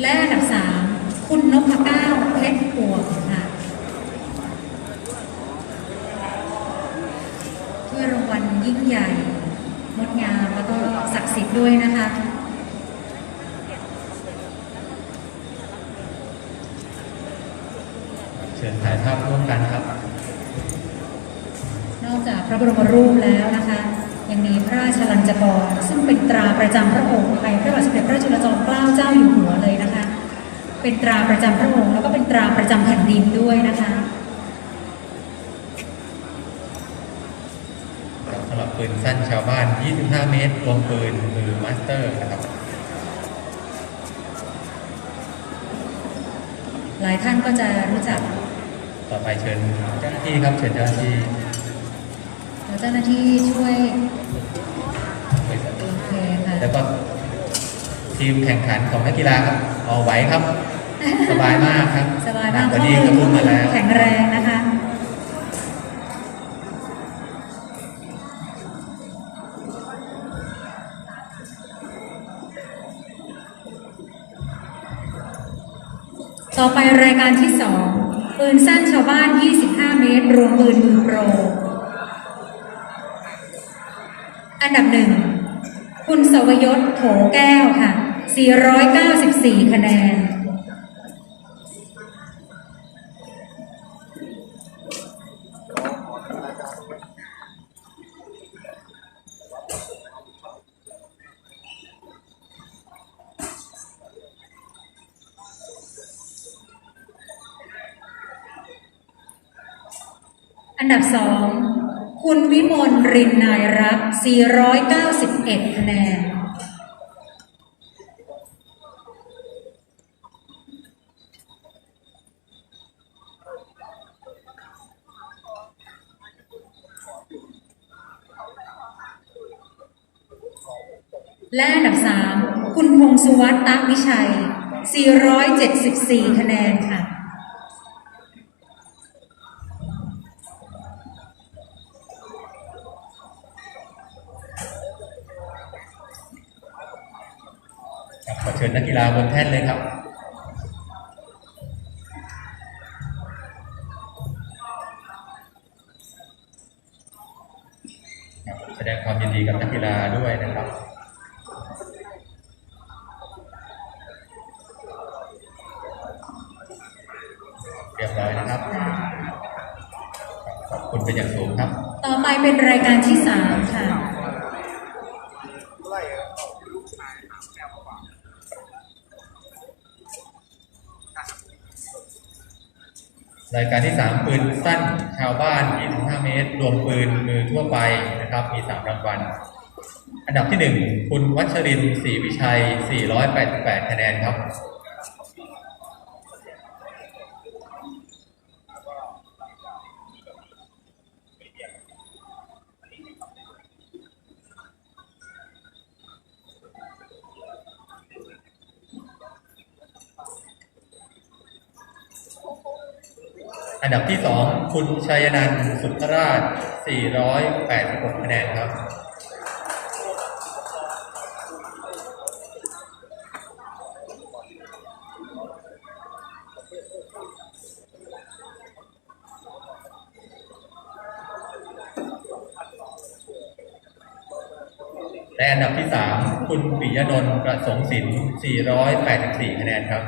และอันดับสามคุณนพเก้าเพชรปวงค่ะถ้วยรางวัลยิ่งใหญ่งดงามแล้วก็ศักดิ์สิทธิ์ด้วยนะคะเชิญถ่ายภาพร่วมกันครับ นอกจากพระบรมรูปแล้วนะคะ ยังมีพระราชลัญจกร ซึ่งเป็นตราประจำพระองค์ในพระบาทสมเด็จพระจุล เป็นตราประจำพระองค์แล้วก็เป็นตราประจำแผ่นดินด้วยนะคะสำหรับปืนสั้นชาวบ้าน 25 เมตร รวมปืนมือมาสเตอร์นะครับ หลายท่านก็จะรู้จัก ต่อไปเชิญเจ้าหน้าที่ครับ เชิญเจ้าหน้าที่เจ้าหน้าที่ช่วยบริษัทโอเคค่ะแล้วก็ทีมแข่งขันของนักกีฬาครับเอาไหวครับ สบายมากครับสบายมากกว่านี้กระพุ่งมาแล้ว แข็งแรงนะคะ ต่อไปรายการที่สองปืนสั้นชาวบ้าน 25 เมตร รวมปืนมือโปร อันดับหนึ่ง คุณสวยศโถแก้วค่ะ 494 คะแนน อันดับสอง คุณวิมลรินนายรัก 491 คะแนน และอันดับสามคุณพงสุวัตตักวิชัย 474 คะแนนค่ะ ครับขอเชิญนักกีฬาบนแท่นเลยครับ ครับแสดงความยินดีกับนักกีฬาด้วยนะครับ เรียบร้อยนะครับ ขอบคุณเป็นอย่างสูงครับ ต่อไปเป็นรายการที่สามค่ะ รายการที่ 3 ปืนสั้นชาวบ้าน 25 เมตร รวมปืนมือทั่วไปนะครับ มี 3 รางวัล อันดับที่ 1 คุณวัชรินทร์ศรีวิชัย 488 คะแนนครับ อันดับที่2คุณชัยนันท์สุภราช 486 คะแนนครับ และอันดับที่3คุณปิยนนท์ประสงค์สิน 484 คะแนนครับ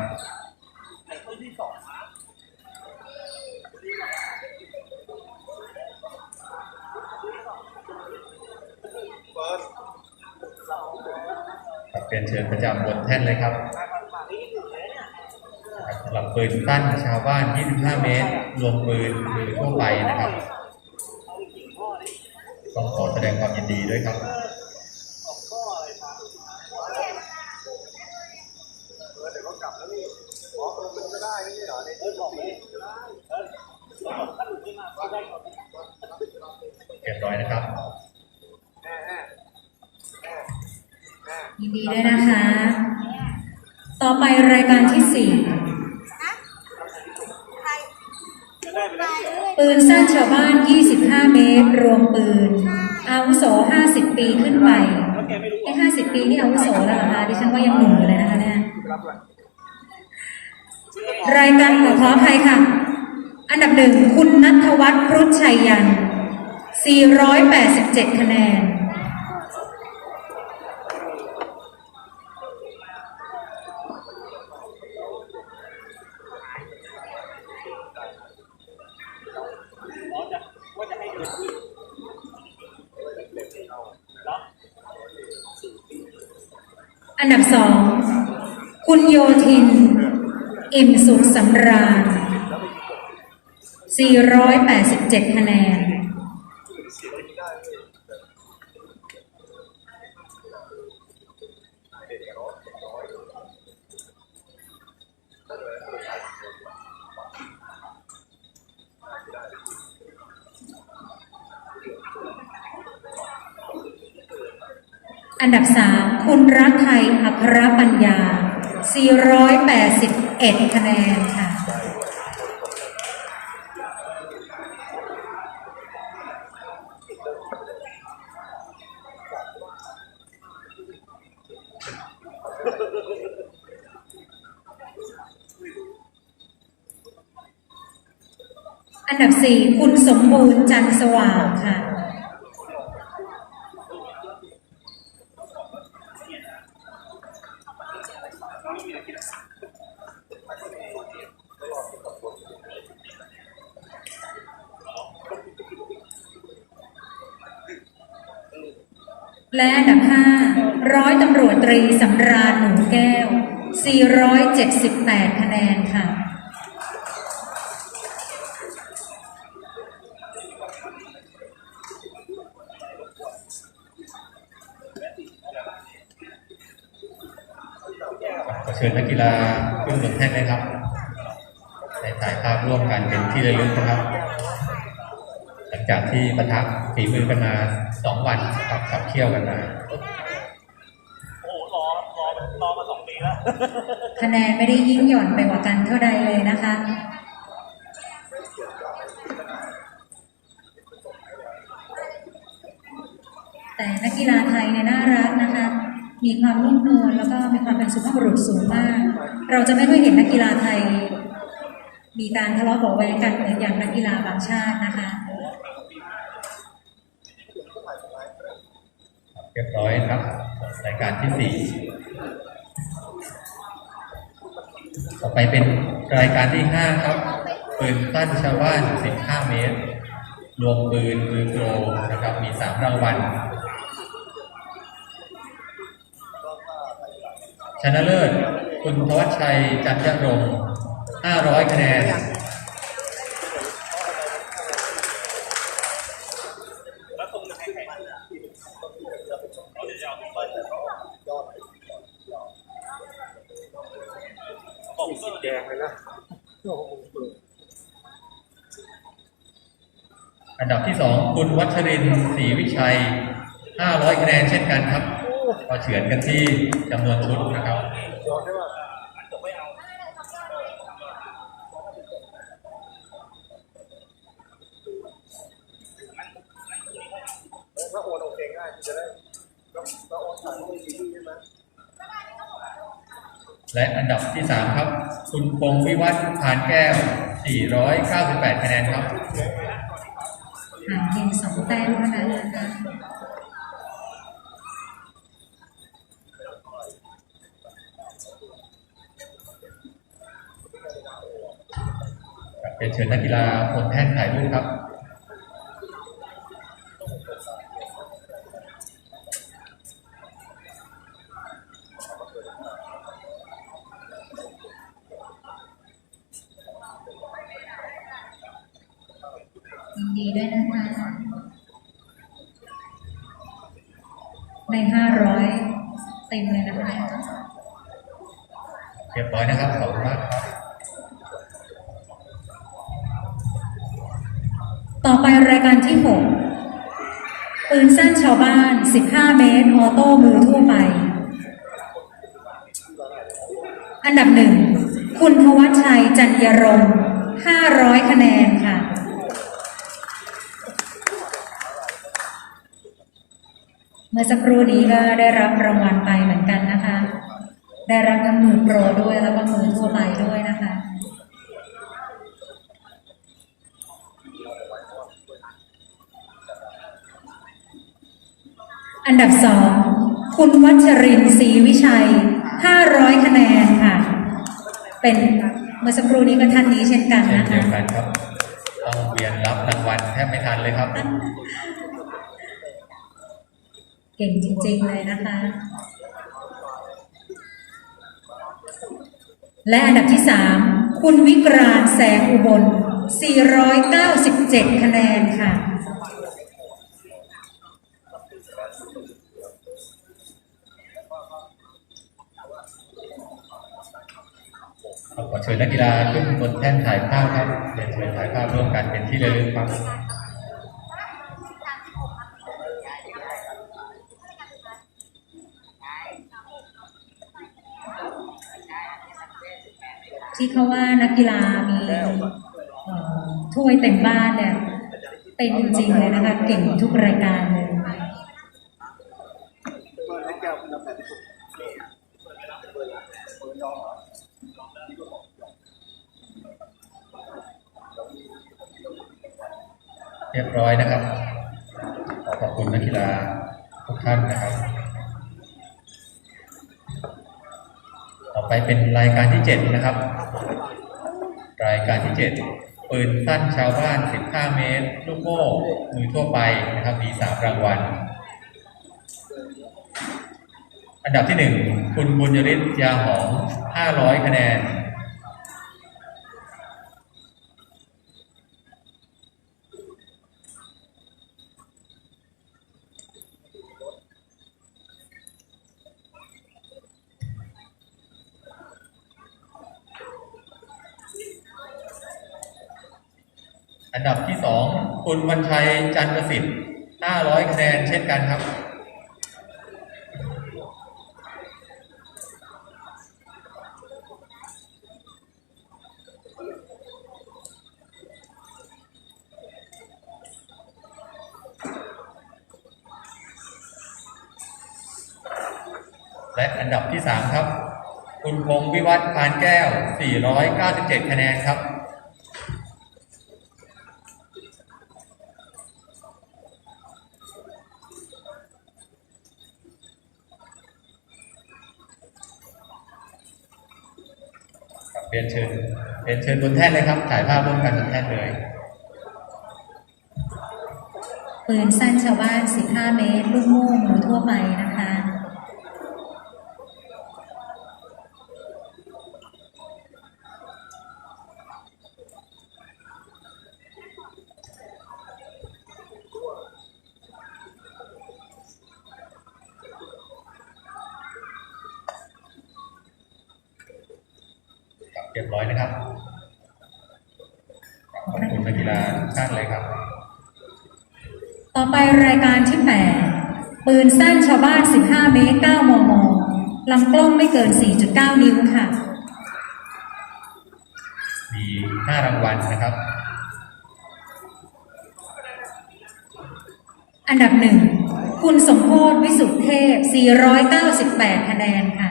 ครับเรียนเชิญประจำบน แท่นเลยครับสำหรับปืนสั้นชาวบ้าน 25 เมตร รวมปืนมือทั่วไปนะครับ ต้องขอแสดงความยินดีด้วยครับเรียบร้อยนะครับยินดีด้วยนะคะ ต่อไปรายการที่สี่ปืนสั้นชาวบ้าน 25 เมตร รวมปืน อาวุโส 50 ปีขึ้นไปไอ้50 ปีนี่อาวุโสแล้วเหรอคะดิฉันว่ายังหนุ่มอยู่เลยนะคะเนี่ยรายการขออภัยค่ะ อันดับหนึ่งคุณนัทวัฒน์พรุชัยยัน 487 คะแนน อันดับสองคุณโยธิน อิ่มสุขสำราญ 487 คะแนน อันดับสามคุณรักไทยอัครปัญญา 481 คะแนนดับสี่คุณสมบูรณ์จันทร์สว่างค่ะ และอันดับ5ร้อยตำรวจตรีสำราญหนูแก้ว 478 คะแนนค่ะ ขอเชิญนักกีฬาขึ้นบนแท่นเลยครับในถ่ายภาพร่วมกันเป็นที่ระลึกนะครับ หลังจากที่ประทับ ฝีมือกันมาสองวันนะครับขับเคี่ยวกันมาโอ้โหรอรอรอมาสองปีแล้วคะแนนไม่ได้ยิ่งหย่อนไปกว่ากันเท่าใดเลยนะคะแต่นักกีฬาไทยเนี่ยน่ารักนะคะ มีความนุ่มนวลแล้วก็มีความเป็นสุภาพบุรุษสูงมาก เราจะไม่ค่อยเห็นนักกีฬาไทย มีการทะเลาะเบาะแวงกันเหมือนอย่างนักกีฬาบางชาตินะคะ เรียบร้อยครับ รายการที่สี่ต่อไปเป็นรายการที่ห้าครับปืนสั้นชาวบ้าน 15 เมตร รวมปืนมือโปรนะครับ มีสามรางวัลชนะเลิศ คุณธวัชชัยจันยรงค์500 คะแนน ผมสีแดงเลยนะ อันดับที่สองคุณวัช รินศรีวิชัย 500 คะแนนเช่นกันครับก็เฉือนกันที่จำนวนชุดนะครับถ้าโอนโอเคง่ายจะได้แล้วโอนผ่านห้องดีใช่ไหมและอันดับที่สามครับ คุณพงวิวัฒน์พานแก้ว 498 คะแนนครับ ห่างเพียงสอง แต้มเท่านั้นนะคะเป็นเชิญนักกีฬาบนแท่นถ่ายรูปครับยินดีด้วยนะคะ ในห้าร้อยเต็มเลยนะคะเรียบร้อยนะครับ ขอบคุณมากครับ ต่อไปรายการที่6ปืนสั้นชาวบ้าน 15 เมตร ออโต้มือทั่วไป อันดับหนึ่ง คุณทวัชชัยจันยรงค์500 คะแนน มื่อสักครู่นี้ก็ได้รับรางวัลไปเหมือนกันนะคะ ได้รับคำมือโปรด้วยแล้วก็มือทั่วไปด้วยนะคะอันดับสองคุณวัชรินศรีวิชัย 500 คะแนนค่ะ เป็นเมื่อสักครู่นี้ก็ท่านนี้เช่นกันนะคะเช่นกันครับต้องเวียนรับรางวัลแทบไม่ทันเลยครับ เก่งจริงๆเลยนะคะ และอันดับที่ 3 คุณวิกรานแสงอุบล 497 คะแนนค่ะ ขอเชิญนักกีฬาขึ้นบนแท่นถ่ายภาพครับเรียนเชิญถ่ายภาพร่วมกันเป็นที่ระลึกครับ ที่เขาว่านักกีฬามีถ้วยเต็มบ้านเนี่ย เป็นจริงเลยนะคะ เก่งทุกรายการเลย เรียบร้อยนะครับ ขอขอบคุณนักกีฬาทุกท่านนะครับ ต่อ ไปเป็นรายการที่ 7 นะครับ รายการที่ 7 ปืนสั้นชาวบ้าน 15 เมตร ลูกโม่มือทั่วไปนะครับ มี 3 รางวัล อันดับที่ 1 คุณบุญยริศยาหอม 500 คะแนนอันดับที่ 2 คุณวันชัยจันทร์ประสิทธิ์500คะแนนเช่นกันครับ และอันดับที่ 3 ครับ คุณพงวิวัฒน์พานแก้ว 497 คะแนนครับเรียนเชิญเรียนเชิญบนแท่นเลยครับ ถ่ายภาพร่วมกันบนแท่นเลยปืนสั้นชาวบ้าน 15 เมตร ลูกโม่มือทั่วไปนะคะครับเรียบร้อยนะครับ ขอบคุณนัก กีฬาทุกท่านเลยครับ ต่อไปรายการที่8ปืนสั้นชาวบ้าน 15 เมตร 9 มม ลำกล้องไม่เกิน 4.9 นิ้วค่ะ มี5รางวัลนะครับ อันดับหนึ่ง คุณสมโพธวิสุทธิเทพ 498 คะแนนค่ะ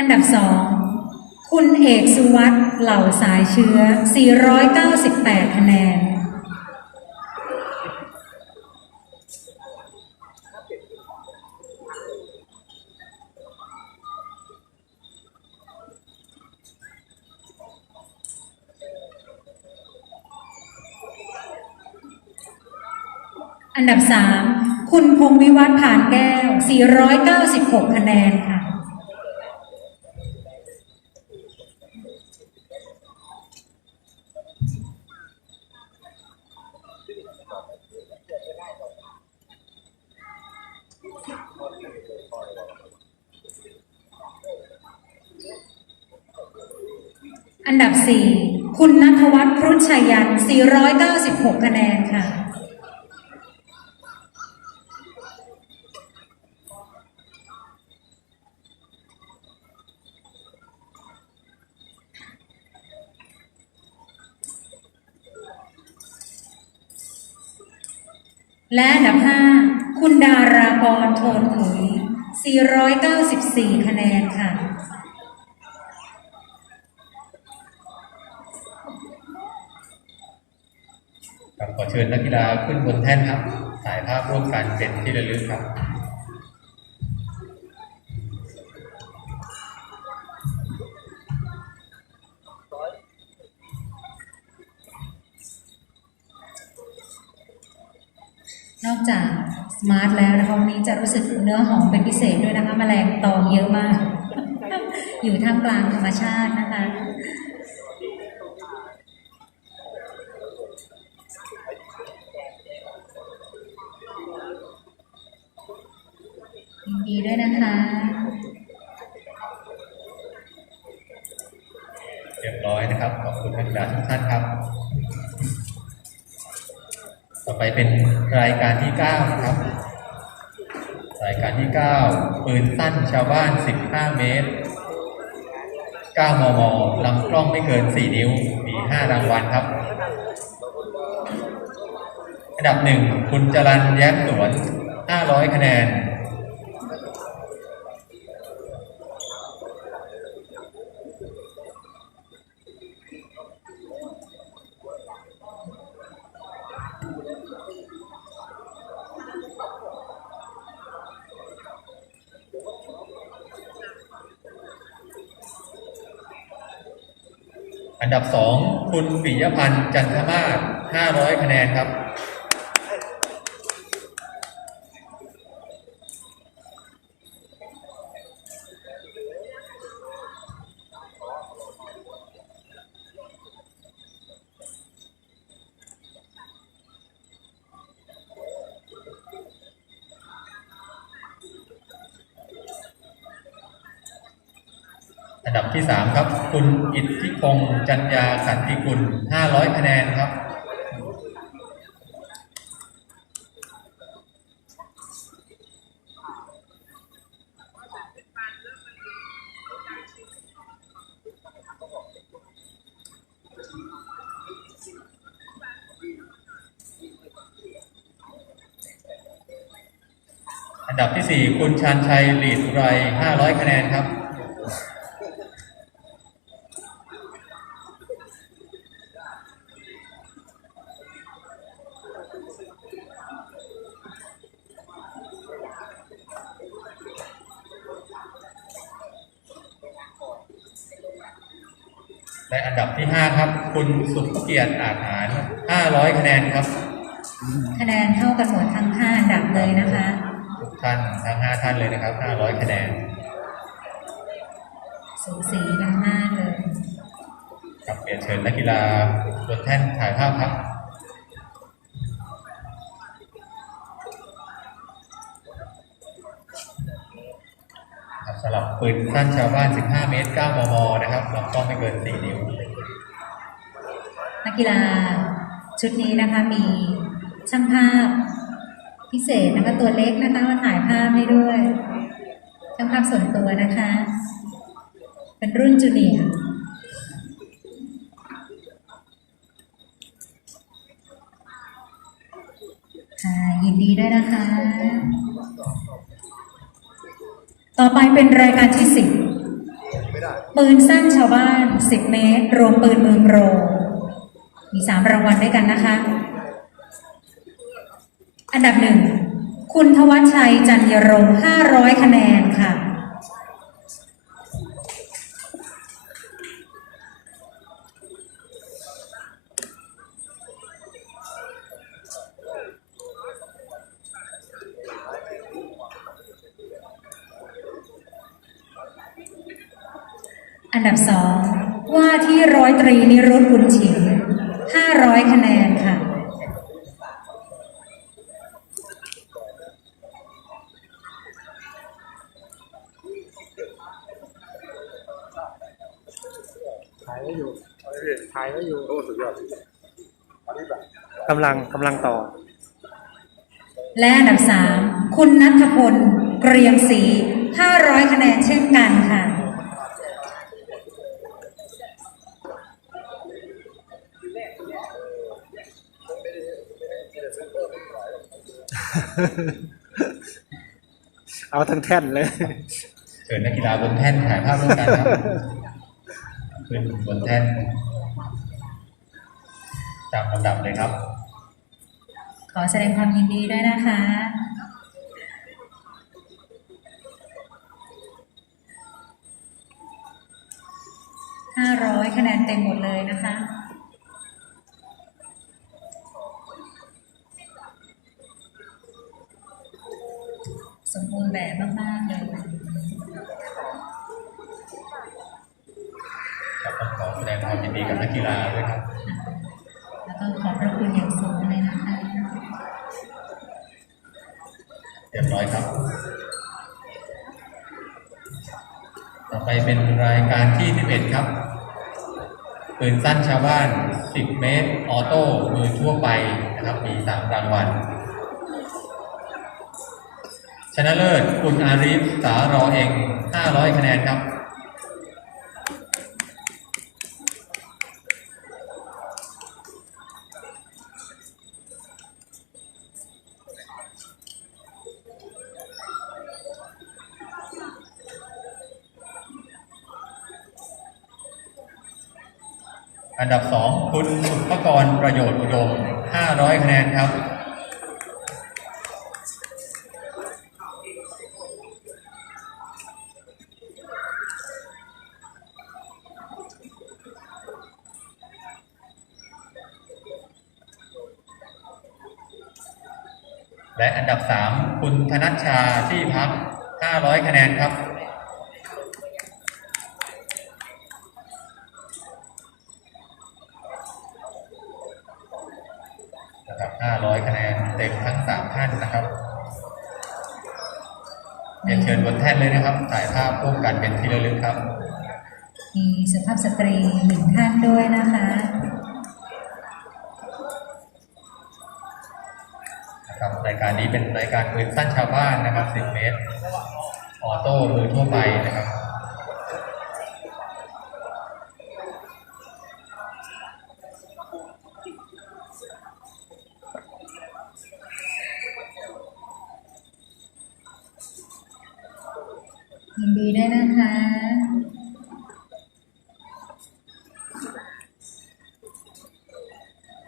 อันดับสอง คุณเอกสุ วัสด์เหล่าสายเชื้อ 498 คะแนน อันดับสามคุณพงวิวัฒน์ผ่านแก้ว 496 คะแนนค่ะ อันดับ 4 คุณนัทวัฒน์พรุชยัน 496 คะแนนค่ะ และอันดับ5คุณดารากรโทนผุย 494 คะแนนค่ะ ครับขอเชิญนักกีฬาขึ้นบนแท่นครับถ่ายภาพร่วมกันเป็นที่ระลึกครับนอกจากสมาร์ทแล้วนะคะวันนี้จะรู้สึกเนื้อหอมเป็นพิเศษด้วยนะคะแมลงตอมเยอะมาก อยู่ท่ามกลางธรรมชาตินะคะ ดีด้วยนะคะเรียบร้อยนะครับ ขอบคุณนักกีฬาทุกท่านครับ ต่อไปเป็นรายการที่ 9 นะครับ รายการที่ 9 ปืนสั้นชาวบ้าน 15 เมตร 9 มม ลำกล้องไม่เกิน 4 นิ้ว มี 5 รางวัลครับ อันดับ 1 คุณจรันแย้มสวน 500 คะแนน อันดับ 2 คุณปิยพันธ์จันทมาศ500 คะแนนครับ อันดับที่ 3 ครับ คุณอิทธิพงษ์จันยาสันติกุล 500 คะแนนครับ อันดับที่ 4 คุณชานชัยหลีดไร 500 คะแนนครับ และอันดับที่ 5 ครับ คุณสุภเกียรติอาจหาร 500 คะแนนครับ คะแนนเท่ากันหมดทั้ง 5 อันดับเลยนะคะทุกท่านทั้ง 5 ท่านเลยนะครับ 500 คะแนนสูสีกันมากเลยครับเรียนเชิญนักกีฬาบนแท่นถ่ายภาพครับ ครับ สำหรับปืนสั้นชาวบ้าน 15 เมตร 9 มม นะครับลำกล้องไม่เกิน 4 นิ้ว นักกีฬาชุดนี้นะคะมีช่างภาพพิเศษนะคะตัวเล็กนะคะมาถ่ายภาพให้ด้วยช่างภาพส่วนตัวนะคะ เป็นรุ่นจูเนียร์ยินดีด้วยนะคะ ต่อไปเป็นรายการที่สิบปืนสั้นชาวบ้าน10เมตร รวมปืนมือโปร มีสามรางวัลด้วยกันนะคะ อันดับหนึ่ง คุณทวัชชัยจันยรงค์500คะแนนค่ะ อันดับสองว่าที่ร้อยตรีนิรุตบุญฉิม500คะแนนค่ะ ถ่ายไว้อยู่ถ่ายไว้อยู่โอ้สุดยอดกำลังกำลังต่อ และอันดับสามคุณนัทพล เกรียงศรี500คะแนนเช่นกันค่ะ ถ เอาทั้งแท่นเลยเชิญนักกีฬาบนแท่นถ่ายภาพร่วมกันครับขึ้นบนแท่นตามลำดับเลยครับ ขอแสดงความยินดีด้วยนะคะ500คะแนนเต็มหมดเลยนะคะ มบูรณ์แบบมากๆเลยครับต้องขอแสดงความยินดีกับนักกีฬาด้วยครับ แล้วก็ขอบพระคุณอย่างสูงเลยนะคะเรียบร้อยครับ ต่อไปเป็นรายการที่11ครับปืนสั้นชาวบ้าน 10 เมตร ออโต้มือทั่วไปนะครับ มี 3 รางวัล ชนะเลิศคุณอาริฟสารอเอง 500 คะแนนครับอันดับ 2 คุณสุภกรประโยชน์อุดม 500 คะแนนครับ และอันดับ 3 คุณธนัชชาที่พัก 500 คะแนนครับนะครับ 500 คะแนนเต็มทั้ง 3 ท่านนะครับเรียนเชิญบนแท่นเลยนะครับ ถ่ายภาพร่วมกันเป็นที่ระลึกครับ มีสุภาพสตรีหนึ่งท่านด้วยนะคะ นะค รับรายการนี้เป็นรายการปืนสั้นชาวบ้านนะครับ 10 เมตร ออโต้มือทั่วไปนะครับยินดีด้วยนะคะ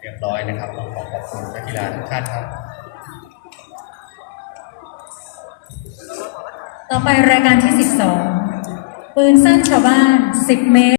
เรียบร้อยนะครับต้องขอขอบคุณนักกีฬาทุกท่านครับ ต่อ ไปรายการที่ 12 ปืนสั้นชาวบ้าน 10 เมตร